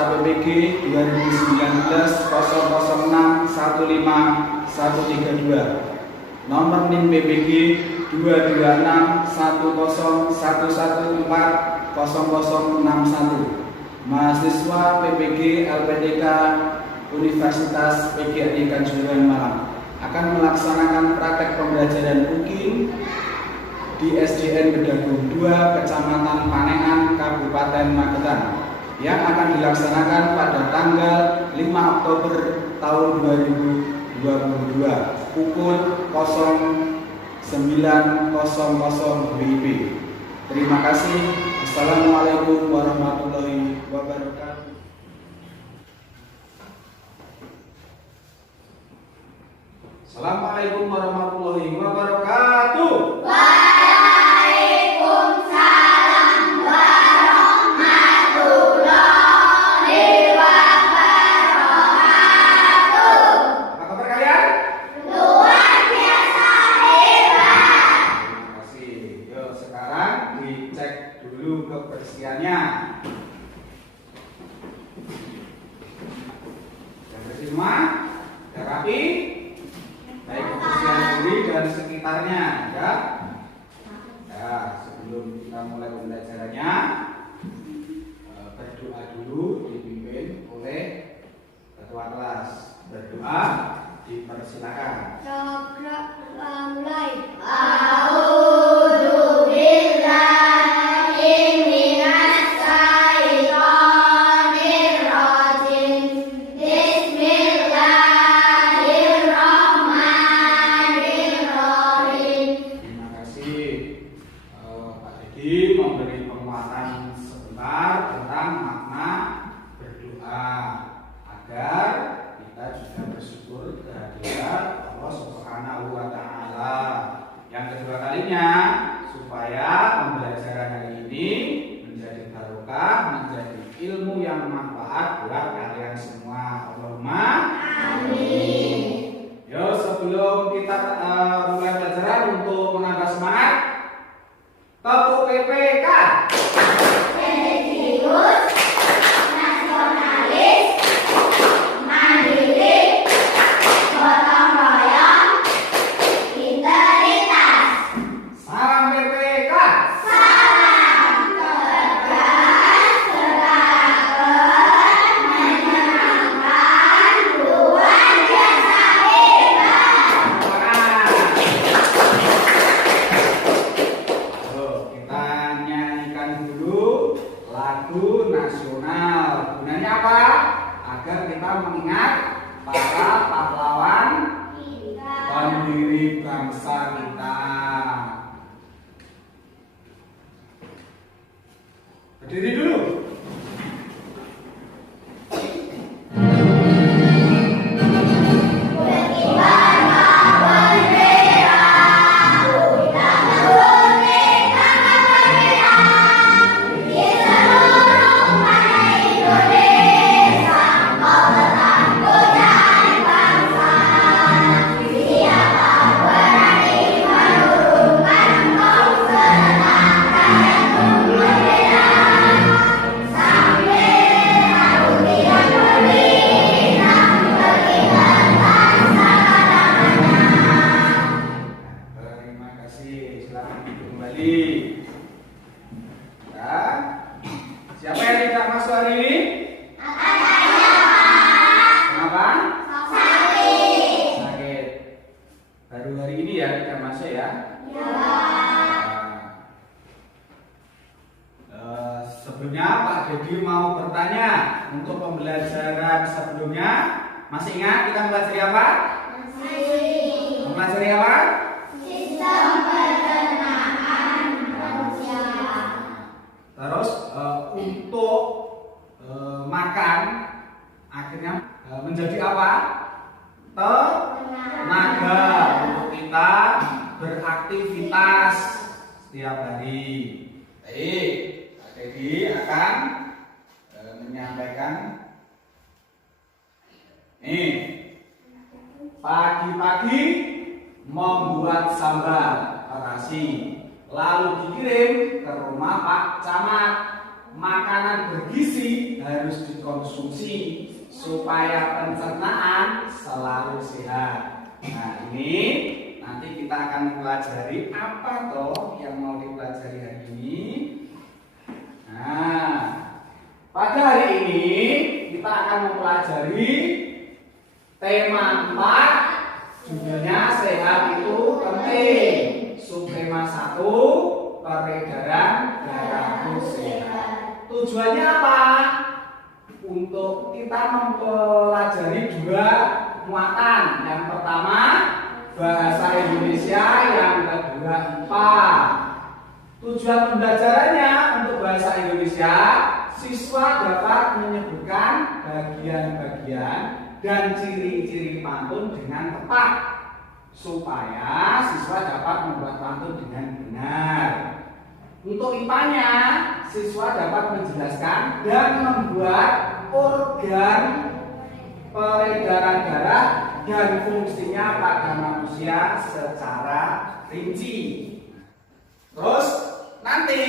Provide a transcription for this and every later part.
Peserta PPG 2019 006 15132. Nomor NIM PPG 2261011400061. Mahasiswa PPG LPDK Universitas PGRI Kanjuruhan Malang akan melaksanakan praktek pembelajaran cooking di SDN Bedagung 2 Kecamatan Panengan Kabupaten Magetan yang akan dilaksanakan pada tanggal 5 Oktober tahun 2022 pukul 09.00 WIB. Terima kasih. Assalamualaikum warahmatullahi wabarakatuh. Assalamualaikum warahmatullahi wabarakatuh. Waalaikumsalam warahmatullahi wabarakatuh. Apa kabar kalian? Luar biasa hebat. Terima kasih. Yuk sekarang dicek dulu kebersihannya. Yang bersih semua? Sudah rapi? Baik kebersihan diri dan sekitarnya, ya. Ya, sebelum kita mulai pembelajarannya, berdoa dulu dipimpin oleh ketua kelas. Berdoa dipersilakan. Mulai. A'udzu billahi minas syaitonir rajim. Bismillahirrahmanirrahim. Terima kasih Pak Dedi memberi penguatan sebentar tentang makna berdoa agar kita juga bersyukur kehadiran Allah Subhanahu wa Ta'ala. Yang kedua kalinya, supaya pembelajaran hari ini menjadi barokah, menjadi ilmu yang bermanfaat buat kalian semua. Allahumma amin. Yo, sebelum kita mulai pelajaran, untuk menambah semangat, tepuk PPK. Religius, nasionalis, mandiri, gotong royong, integritas. Salam PPK. Salam tegas, teratur, menyenangkan, luar biasa hebat. Kita nyanyikan dulu lagu nasional. Gunanya apa? Agar kita mengingat para pahlawan pendiri bangsa kita. Berdiri dulu. Terima kasih. Silakan duduk kembali. Ya. Siapa yang tidak masuk hari ini? Kenapa? Sakit. Baru hari ini ya tidak masuk ya? Sebelumnya Pak Dedi mau bertanya, untuk pembelajaran sebelumnya masih ingat kita mempelajari apa? Mempelajari apa? Sistem pencernaan manusia. Terus untuk makan akhirnya menjadi apa? Tenaga untuk kita beraktivitas setiap hari. Baik, Pak Dedi akan menyampaikan. Nih, pagi-pagi membuat sambal terasi, lalu dikirim ke rumah Pak Camat makanan bergizi harus dikonsumsi supaya pencernaan selalu sehat. Nah, ini nanti kita akan mempelajari apa toh yang mau dipelajari hari ini. Nah, pada hari ini kita akan mempelajari tema 4, judulnya sehat itu penting. Subtema 1, peredaran darahku sehat. Tujuannya apa? Untuk kita mempelajari 2 muatan. Yang pertama bahasa Indonesia, yang kedua IPA. Tujuan pembelajarannya untuk bahasa Indonesia, siswa dapat menyebutkan bagian-bagian dan ciri-ciri pantun dengan tepat supaya siswa dapat membuat pantun dengan benar. Untuk IPA-nya, siswa dapat menjelaskan dan membuat organ peredaran darah dan fungsinya pada manusia secara rinci. Terus nanti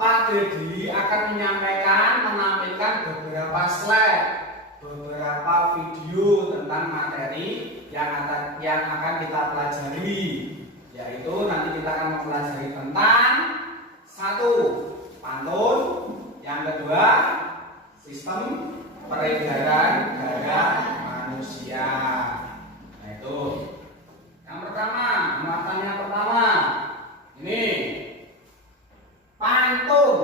Pak Dedi akan menampilkan beberapa slide, beberapa video tentang materi yang akan kita pelajari, yaitu nanti kita akan mempelajari tentang 1. Pantun, yang kedua sistem peredaran darah manusia. Nah, itu yang pertama, muatan yang pertama ini pantun.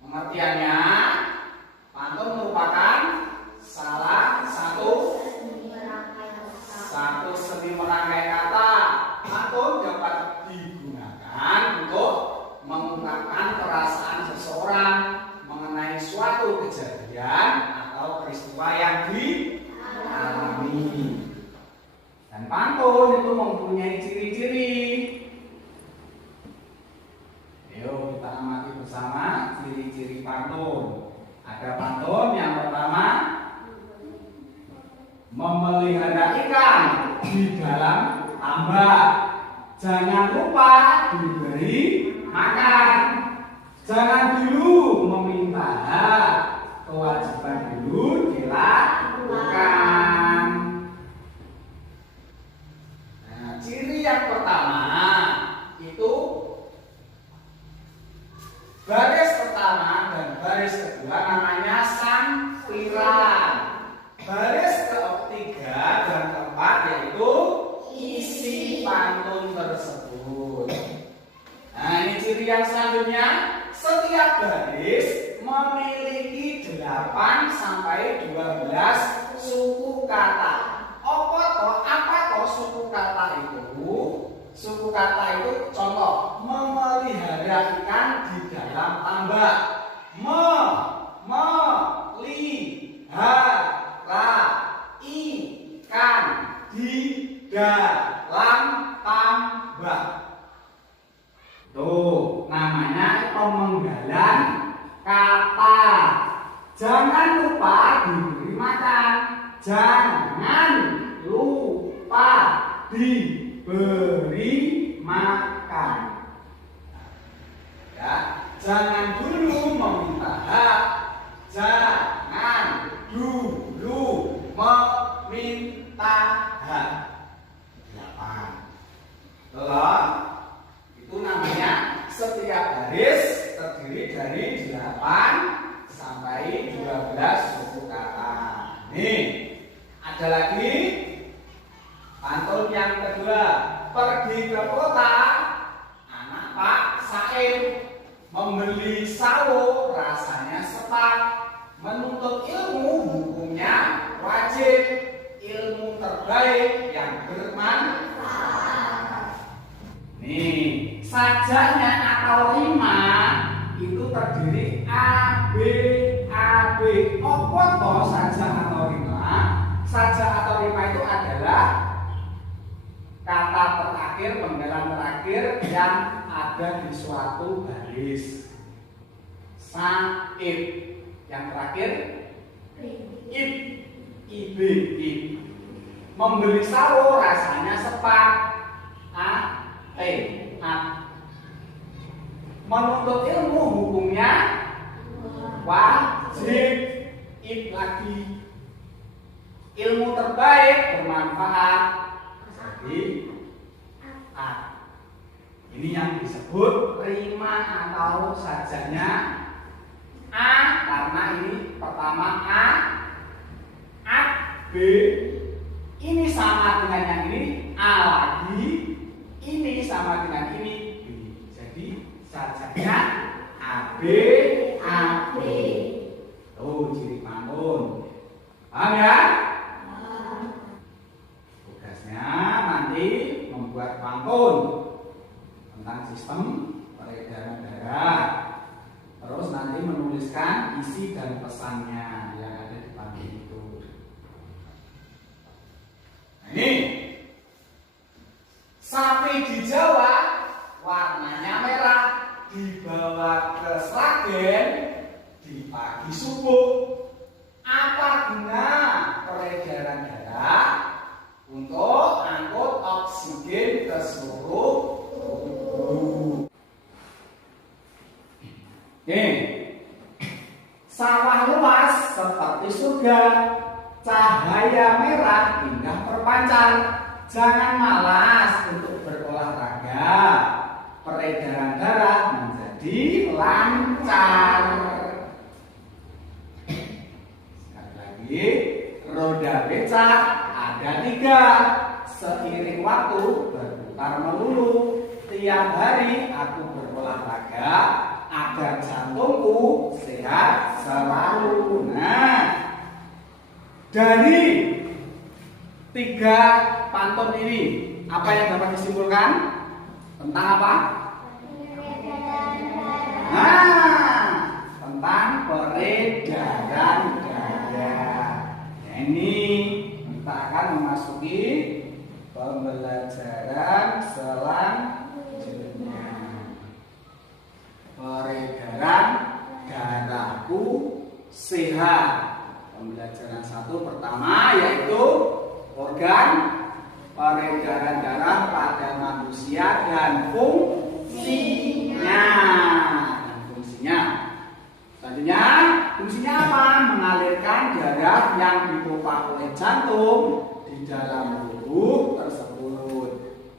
Pengertiannya, pantun merupakan salah satu seni merangkai kata. Pantun dapat digunakan untuk mengungkapkan perasaan seseorang mengenai suatu kejadian atau peristiwa yang dialami. Dan pantun itu mempunyai ciri-ciri. Ayo kita amati bersama ciri-ciri pantun. Ada pantun yang pertama, memelihara ikan di dalam tambak. Jangan lupa diberi makan. Jangan dulu meminta hak, kewajiban dulu dilakukan. Nah, ciri yang pertama itu baris pertama dan baris kedua namanya sampiran. Baris ketiga dan keempat yaitu isi pantun tersebut. Nah, ini ciri yang selanjutnya, setiap baris memiliki 8 sampai 12 suku kata. Apa toh suku kata itu? Suku kata itu contoh, memelihara ikan di dalam tambak. Melihara ikan di dalam tambak. Tuh, namanya pemenggalan kata. Jangan lupa diberi makan. Jangan lupa diberi makan. Ya, jangan dulu meminta hak. Jangan dulu meminta hak. 8. Telah itu namanya setiap baris terdiri dari 8 sampai 12 suku kata. Nih, ada lagi pantun yang kedua. Pergi ke kota, anak Pak Saim, membeli sawo rasanya sepat, menuntut ilmu hukumnya wajib, ilmu terbaik yang bermanfaat. Nih, sajanya atau rima itu terdiri A, B, A, B. Apa toh saja atau rima? Saja atau rima itu adalah kata terakhir, penggalan terakhir yang ada di suatu baris. Said, yang terakhir ib, ib, ib. Membeli sawo rasanya sepat, a, a. Menuntut ilmu hukumnya wajib. Ib lagi. Ilmu terbaik bermanfaat. Jadi A. Ini yang disebut rima atau sajanya A, karena ini pertama A, B. Ini sama dengan yang ini A lagi. Ini sama dengan ini B. Jadi sajanya AB, AB. Tuh ciri pantun. Paham ya? Tugasnya nanti membuat pantun tentang sistem peredaran darah. Terus nanti menuliskan isi dan pesannya yang ada di pantun itu. Nah, ini sapi di Jawa warnanya merah, dibawa ke Sragen di pagi subuh. Apa guna peredaran darah? Untuk angkut oksigen ke seluruh tubuh. Sawah luas seperti surga, cahaya merah indah terpancar. Jangan malas untuk berolahraga, peredaran darah menjadi lancar. Sekali lagi, roda becak ada 3, seiring waktu berputar melulu. Tiap hari aku berolahraga agar jantungku sehat selalu. Nah, dari 3 pantun ini apa yang dapat disimpulkan tentang apa? Nah, tentang peredaran darah. Ini kita akan memasuki pembelajaran selanjutnya. Peredaran darahku sehat. Pembelajaran 1 pertama yaitu organ peredaran darah pada manusia dan fungsinya. Selanjutnya, fungsinya apa? Mengalirkan darah yang dipompa oleh jantung di dalam tubuh tersebut.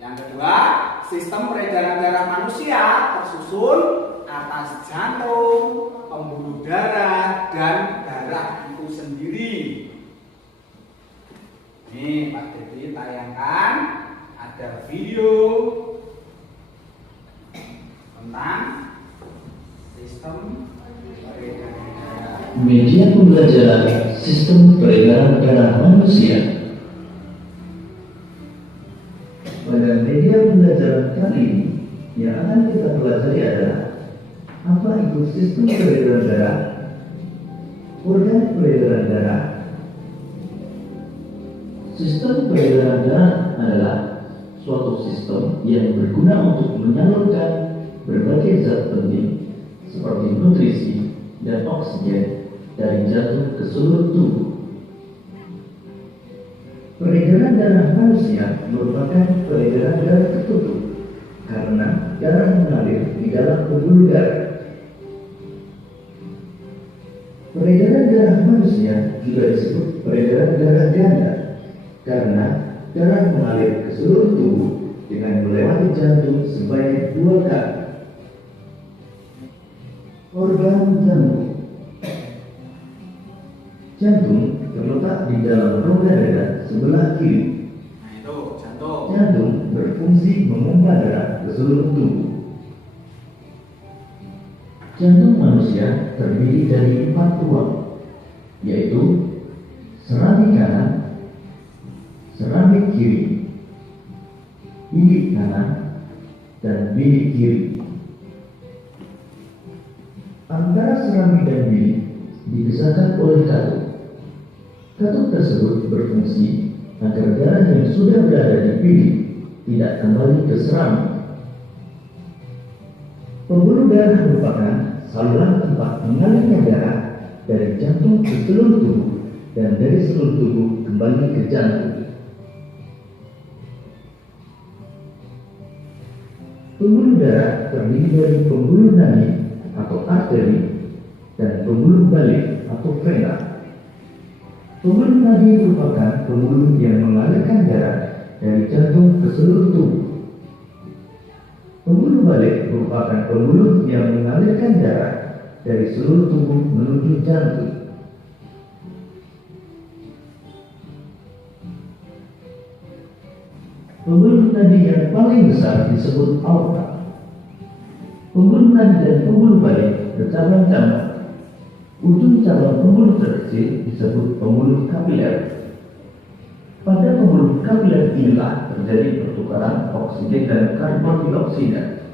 Yang kedua, sistem peredaran darah manusia tersusun atas jantung, pembuluh darah, dan darah itu sendiri. Nih, Pak Dedi tayangkan ada video tentang sistem peredaran darah. Media pembelajaran sistem peredaran darah manusia. Pada media pembelajaran kali ini, yang akan kita pelajari adalah apa itu sistem peredaran darah, organ peredaran darah. Sistem peredaran darah adalah suatu sistem yang berguna untuk menyalurkan berbagai zat penting seperti nutrisi dan oksigen dari jantung ke seluruh tubuh. Peredaran darah manusia merupakan peredaran darah tertutup karena darah mengalir di dalam pembuluh darah. Peredaran darah manusia juga disebut peredaran darah ganda karena darah mengalir ke seluruh tubuh dengan melewati jantung sebanyak 2 kali. Organ jantung. Jantung terletak di dalam rongga dada sebelah kiri. Nah, itu jantung. Jantung berfungsi memompa darah ke seluruh tubuh. Jantung manusia terdiri dari 4 tulang, yaitu seramik kanan, seramik kiri, bilik kanan, dan bilik kiri. Antara seramik dan bilik dipisahkan oleh katup. Katup tersebut berfungsi agar darah yang sudah berada di bilik tidak kembali ke seramik. Pembuluh darah merupakan saluran tempat mengalirnya darah dari jantung ke seluruh tubuh dan dari seluruh tubuh kembali ke jantung. Pembuluh darah terdiri dari pembuluh nadi atau arteri, dan pembuluh balik atau vena. Pembuluh nadi merupakan pembuluh yang mengalirkan darah dari jantung ke seluruh tubuh. Pembuluh balik merupakan pembuluh yang mengalirkan darah dari seluruh tubuh menuju jantung. Pembuluh nadi yang paling besar disebut aorta. Pembuluh nadi dan pembuluh balik bercabang-cabang. Ujung cabang pembuluh terkecil disebut pembuluh kapiler. Pada pembuluh kapiler inilah terjadi pertukaran oksigen dan karbon dioksida.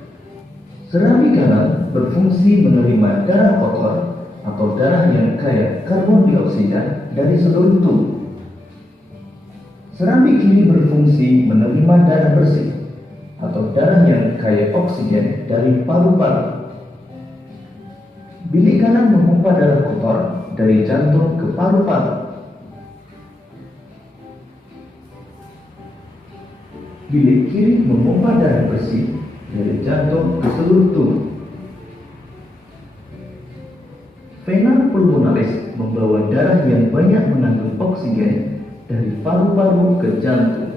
Serambi kanan berfungsi menerima darah kotor atau darah yang kaya karbon dioksida dari seluruh tubuh. Serambi kiri berfungsi menerima darah bersih atau darah yang kaya oksigen dari paru-paru. Bilik kanan memompa darah kotor dari jantung ke paru-paru. Bilik kiri memompa darah bersih dari jantung ke seluruh tubuh. Vena pulmonalis membawa darah yang banyak mengandung oksigen dari paru-paru ke jantung.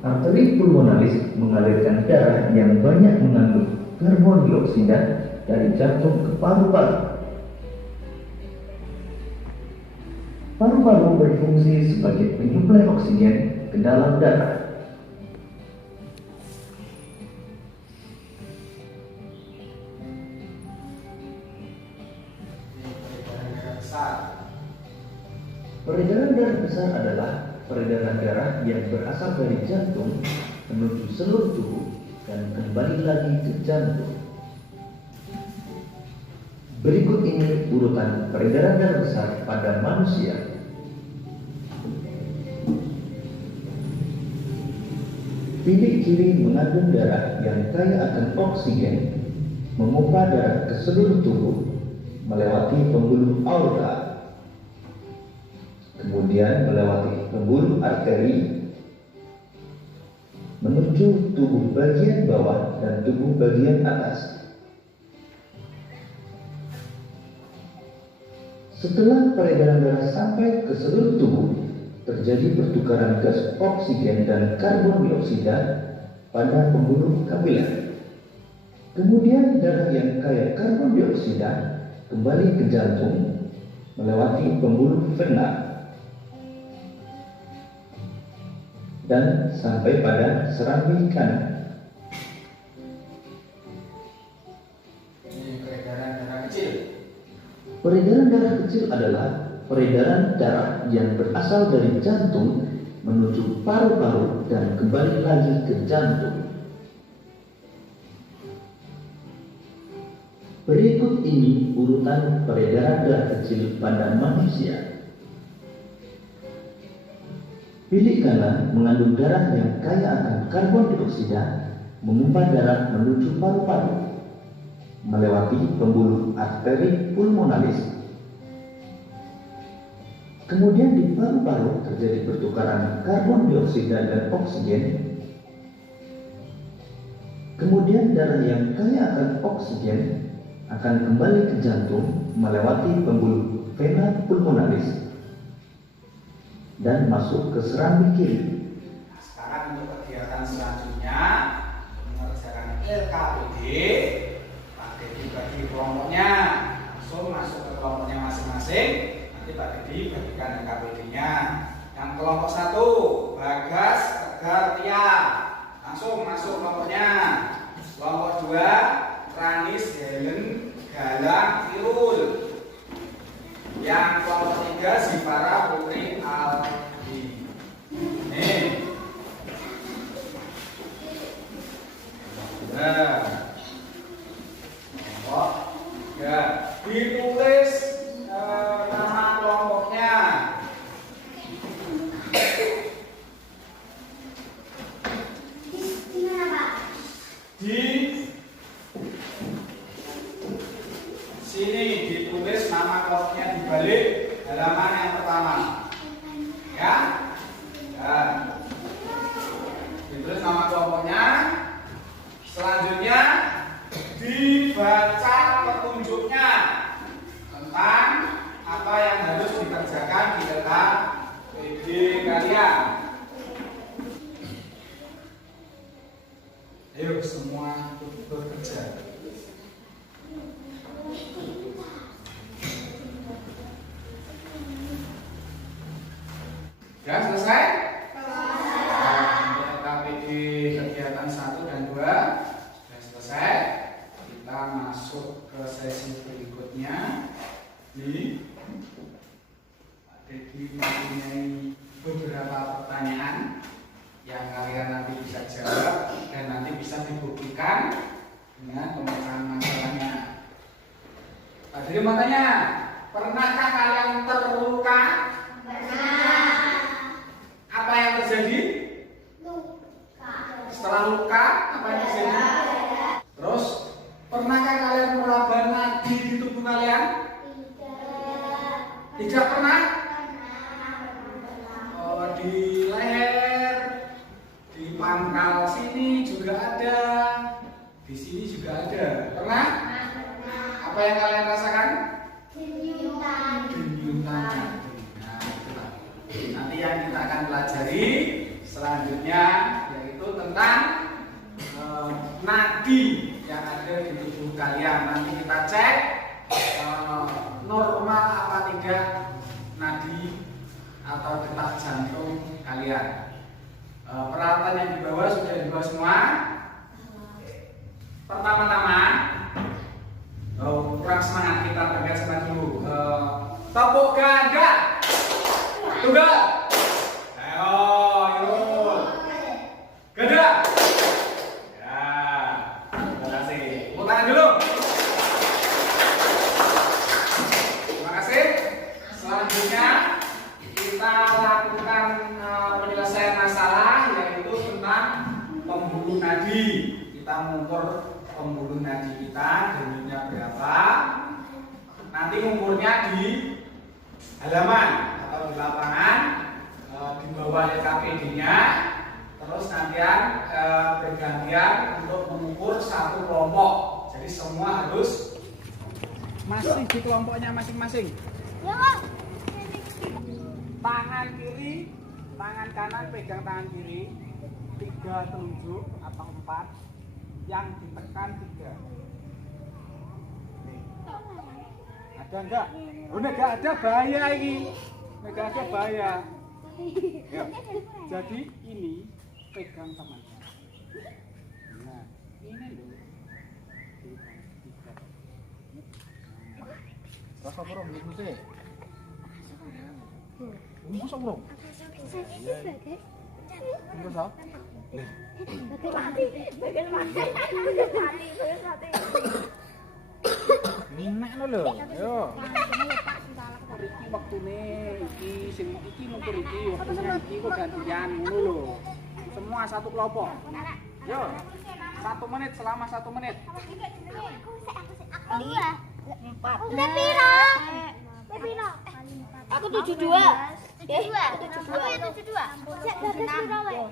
Arteri pulmonalis mengalirkan darah yang banyak mengandung karbon dioksida dari jantung ke paru-paru. Paru-paru berfungsi sebagai penyuplai oksigen ke dalam darah. Peredaran darah besar adalah peredaran darah yang berasal dari jantung menuju seluruh tubuh dan kembali lagi ke jantung. Berikut ini urutan peredaran darah besar pada manusia. Bilik kiri mengandung darah yang kaya akan oksigen, memompa darah ke seluruh tubuh melewati pembuluh aorta, kemudian melewati pembuluh arteri menuju tubuh bagian bawah dan tubuh bagian atas. Setelah peredaran darah sampai ke seluruh tubuh, terjadi pertukaran gas oksigen dan karbon dioksida pada pembuluh kapiler. Kemudian darah yang kaya karbon dioksida kembali ke jantung melewati pembuluh vena dan sampai pada serambi kanan. Ini peredaran darah kecil. Peredaran darah kecil adalah peredaran darah yang berasal dari jantung menuju paru-paru dan kembali lagi ke jantung. Berikut ini urutan peredaran darah kecil pada manusia. Bilik kanan mengandung darah yang kaya akan karbon dioksida, memompa darah menuju paru-paru melewati pembuluh arteri pulmonalis. Kemudian di paru-paru terjadi pertukaran karbon dioksida dan oksigen. Kemudian darah yang kaya akan oksigen akan kembali ke jantung melewati pembuluh vena pulmonalis dan masuk ke serambi kiri. Nah, sekarang untuk kegiatan selanjutnya mengerjakan LKPD. Bagi kelompoknya, langsung masuk ke kelompoknya masing-masing. Nanti Pak Dedi bagikan LKPD-nya. Yang kelompok 1, Bagas, Tegar, Tia, langsung masuk kelompoknya. Kelompok 2, Ranis, Helen, Galang, Irul. Yang kelompok 3, Zipara, Putri, Aldi. Nih. Nah. Ya, ditulis nama kelompoknya. Di sini ditulis nama kelompoknya di balik halaman yang pertama. Ya. Ya. Ditulis nama kelompoknya. Selanjutnya dibaca petunjuknya. berikutnya di Pak Dedi mempunyai beberapa pertanyaan yang kalian nanti bisa jawab dan nanti bisa dibuktikan dengan pemecahan masalahnya. Pak Dedi mau tanya, pernahkah kalian terluka? Pernah. Apa yang terjadi? Luka. Setelah luka, apa yang terjadi? Terus, pernahkah kalian meraba nadi di tubuh kalian? Tidak. Tidak pernah? Pernah. Oh, di leher, di pangkal sini juga ada, di sini juga ada. Pernah? Apa yang kalian rasakan? Denyutan. Denyutan. Nah, itulah. Nanti yang kita akan pelajari selanjutnya yaitu tentang nadi yang ada di tubuh kalian. Nanti kita cek normal apa tidak nadi atau detak jantung kalian. Peralatan yang dibawa sudah dibawa semua. Pertama-tama, kurang semangat, kita berangkat semangat dulu. Tepuk ganda. Tunggal. Ayo, yuk. Ganda. Ya, terima kasih. Tepuk tangan dulu. Terima kasih. Selanjutnya kita lakukan penyelesaian masalah yaitu tentang pembuluh nadi. Kita mengukur pembuluh nadi kita, denyutnya berapa. Nanti ngukurnya di halaman atau di lapangan, dibawa LKPD-nya. Terus nantian bergantian untuk mengukur satu kelompok. Jadi semua harus masih di kelompoknya masing-masing. Ya, Kak. Tangan kiri, tangan kanan pegang tangan kiri, 3 telunjuk atau 4, yang ditekan 3. Nih. Ada enggak? Oh, enggak ada, bahaya ini. Enggak ada, bahaya. Yuk. Jadi ini pegang teman. Nah, ini loh. Rasa burung belum sih? Bungkus apa bro? Bungkus apa? Enak lho. Yo. Iki waktune iki sing iki ngukur iki waktune iki kok gantian ngono lho. Semua satu kelompok. Yo. 1 menit selama 1 menit. Aku 72. Aku ya 72.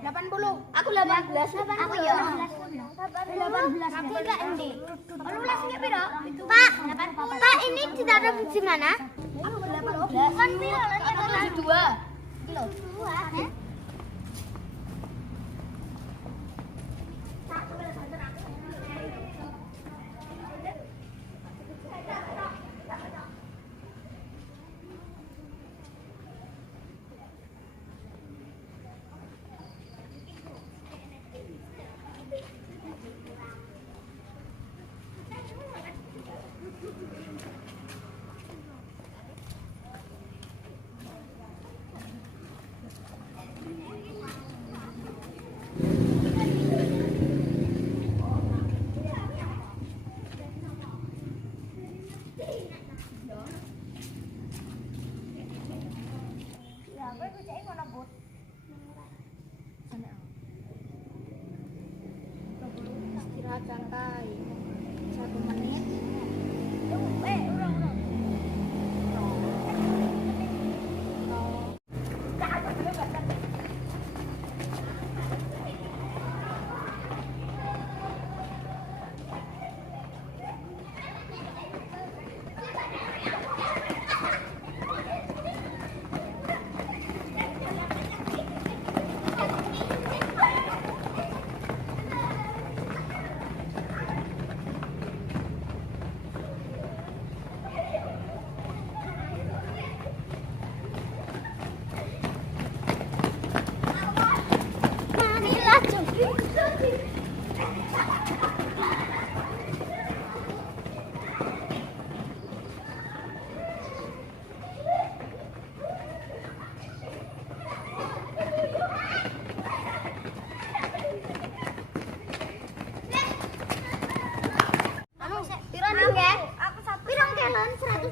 80. Aku 18. Aku ya 18. Aku enggak endi. 18 iki piro? Pak, 80. Pak, ini ditaruh di mana? Aku 18. Kan piro? Aku 72. Kilo. 2.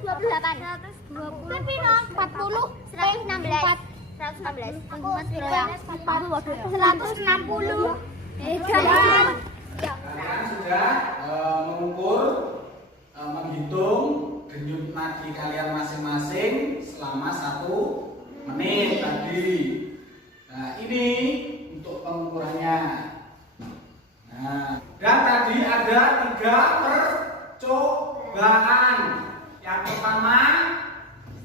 128. Piro? 40. 116. 116. Aku Mas Piro ya? 160. Kalian sudah mengukur, menghitung denyut nadi kalian masing-masing selama 1 menit tadi. Nah, ini untuk pengukurannya. Nah, dan tadi ada 3 percobaan. Yang pertama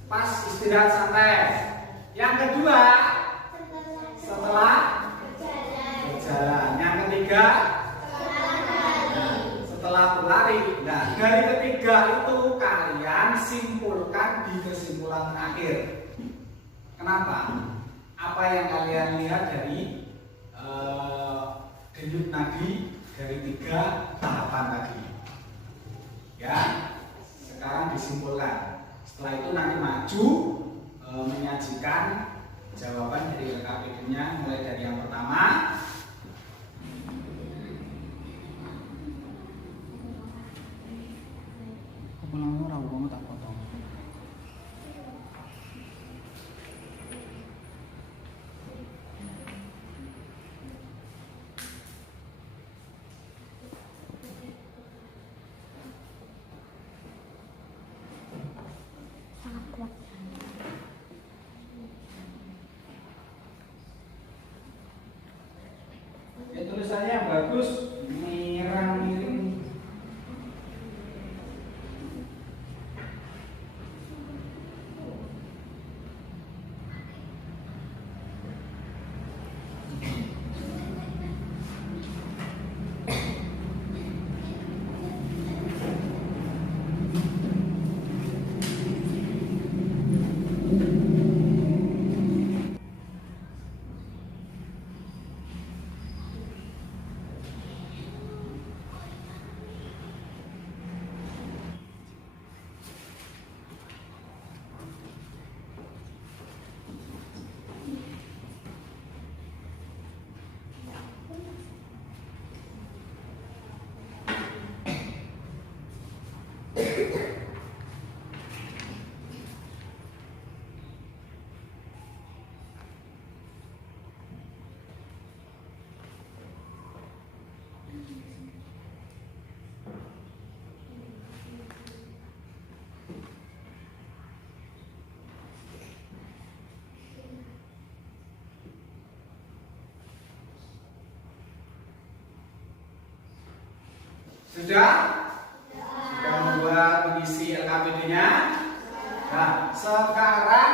pas istirahat santai. Yang kedua setelah berjalan. Yang ketiga setelah berlari. Nah, dari ketiga itu kalian simpulkan di kesimpulan terakhir. Kenapa? Apa yang kalian lihat dari denyut nadi dari 3 tahapan tadi? Ya, sekarang disimpulkan. Setelah itu nanti maju menyajikan jawaban dari LKPD-nya mulai dari yang pertama. Kamu tak potong. Ya, tulisannya yang bagus, miring. Sudah? Sudah membuat mengisi LKPD-nya? Nah, sekarang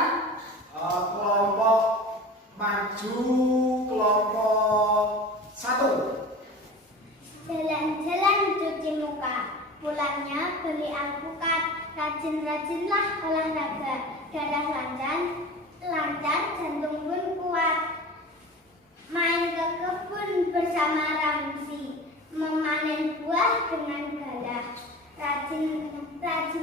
kelompok maju, kelompok 1. Jalan-jalan cuci muka, pulangnya beli alpukat, rajin-rajinlah olahraga, darah lancar, jantung pun kuat. Main ke kebun bersama Ramzi, memanen buah dengan galak, rajin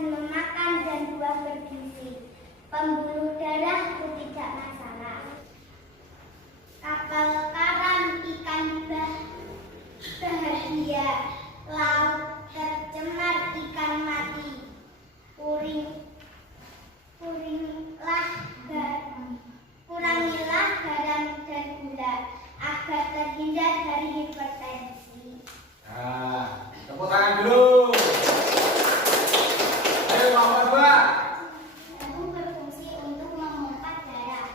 memakan dan buah bergizi, pembuluh darah tidak masalah. Kapal karam ikan bahagia, laut tercemar ikan mati, kurangilah garam dan gula agar terhindar dari hipertensi. Nah, tepuk tangan dulu. Ayo, kelompok 2. Jagung berfungsi untuk memompa darah.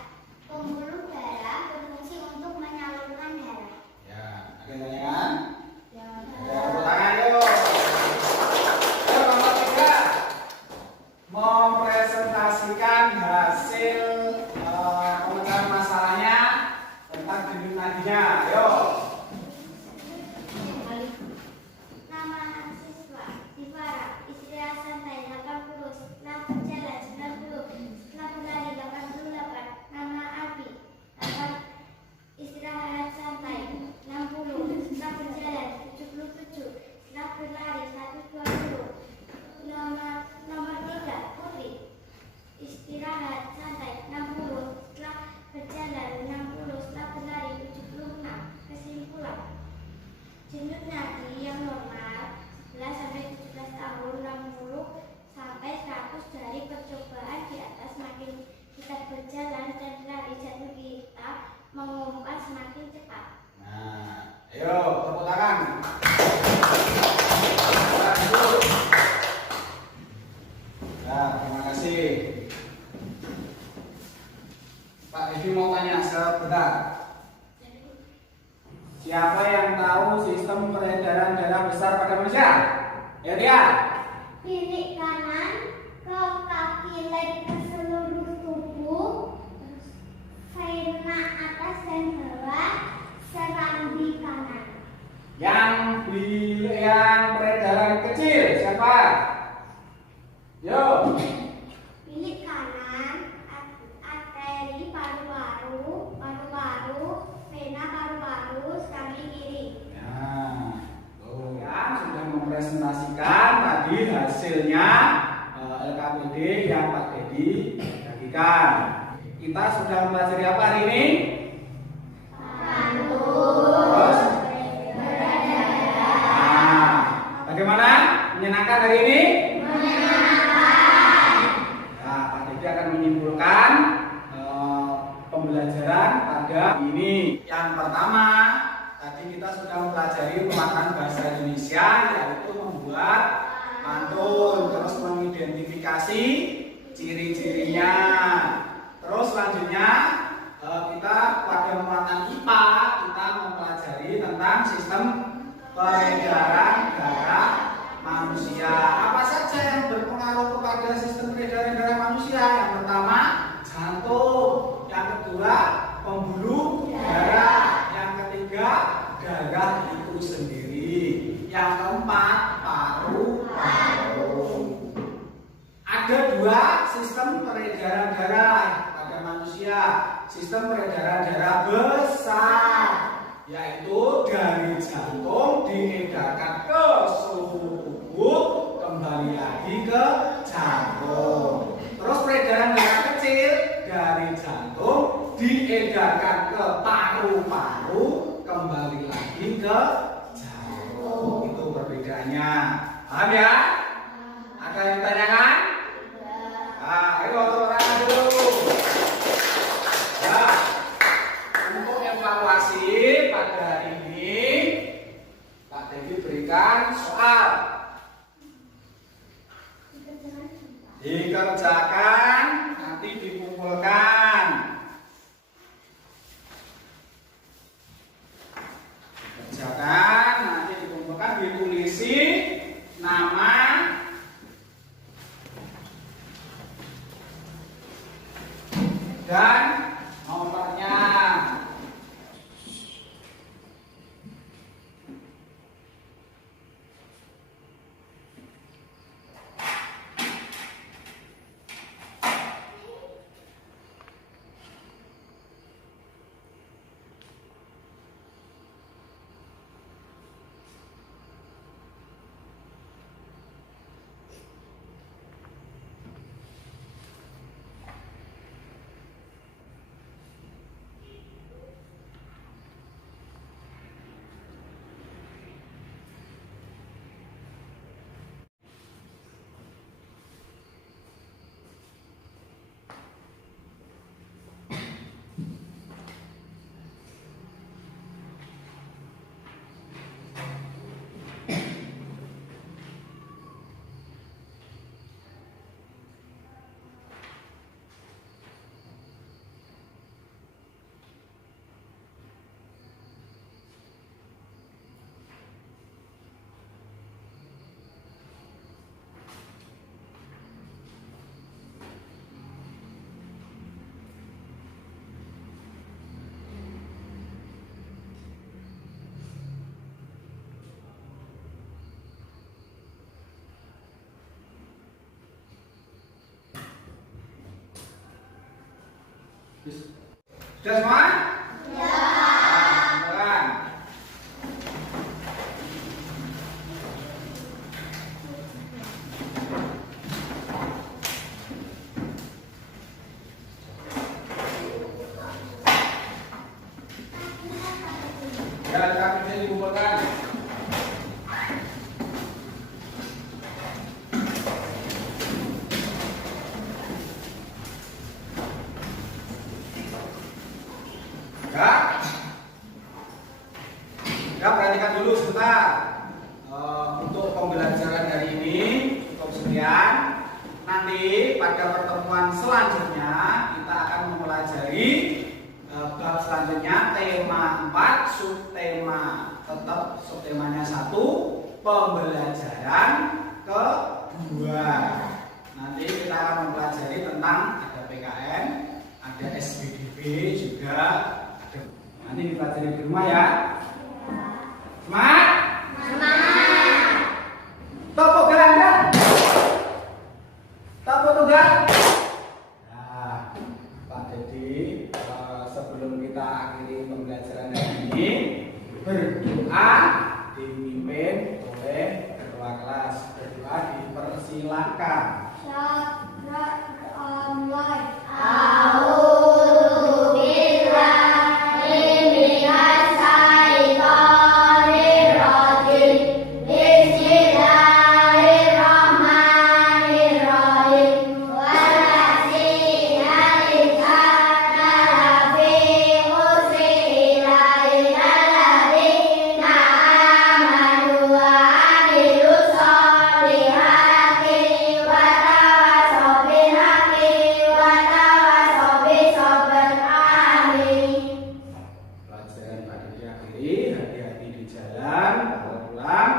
semakin cepat. Nah, ayo tepuk tangan. Nah, terima kasih. Pak Edi mau tanya sebentar. Siapa yang tahu sistem peredaran darah besar pada manusia? Ya dia. Bilik kanan ke kaki leg ke seluruh tubuh, vena atas dan bawah, serambi kanan. Yang peredaran kecil siapa? Yo. Bilik kanan, arteri paru-paru, vena paru-paru, serambi kiri. Nah, tuh ya sudah mempresentasikan tadi hasilnya LKPD yang Pak Dedi bagikan. Kita sudah mempelajari apa hari ini? Terus? Nah, bagaimana? Menyenangkan hari ini? Nah, Pak Dedi akan menyimpulkan pembelajaran pada ini. Yang pertama, tadi kita sudah mempelajari pematang bahasa Indonesia, yaitu membuat pantun, terus mengidentifikasi ciri-cirinya. Terus selanjutnya kita pada pematang IPA kita mempelajari tentang sistem peredaran darah manusia. Apa saja yang berpengaruh kepada sistem peredaran darah manusia? Yang pertama, jantung. Yang kedua, pembuluh darah. Yang ketiga, darah itu sendiri. Yang keempat, paru-paru. Ada dua sistem peredaran darah pada manusia. Sistem peredaran darah besar, yaitu dari jantung diedarkan ke seluruh tubuh, kembali lagi ke jantung. Terus peredaran darah kecil dari jantung diedarkan ke paru-paru, kembali lagi ke jantung. Itu perbedaannya. Paham ya? Ada yang ditanyakan? Nah, ayo tepuk tangan dulu. Ya, untuk evaluasi pada hari ini, Pak Devi berikan soal. Dikerjakan, nanti dikumpulkan. Kerjakan, nanti dikumpulkan, ditulisi nama, dan nomornya. Sudah semua? Ya. Nah, ya, kami bisa dikumpulkan. pada pertemuan selanjutnya kita akan mempelajari bab selanjutnya tema 4 subtema. Tetap subtemanya 1, pembelajaran kedua. Nanti kita akan mempelajari tentang ada PKN, ada SPDB juga ada. Nanti dipelajari di rumah ya. Semangat. Tepuk gelandang. Tepuk tunggal. Nah, Pak Dedi, sebelum kita akhiri pembelajaran hari ini, berdoa dipimpin oleh ketua kelas. Berdoa dipersilakan. Hati-hati di jalan, kalau pulang.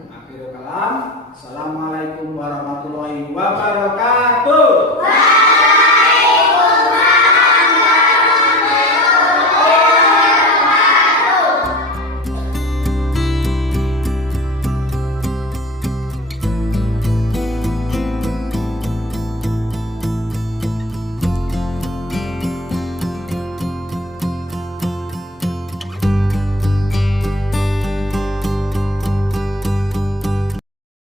Akhirul kalam. Assalamualaikum warahmatullahi wabarakatuh.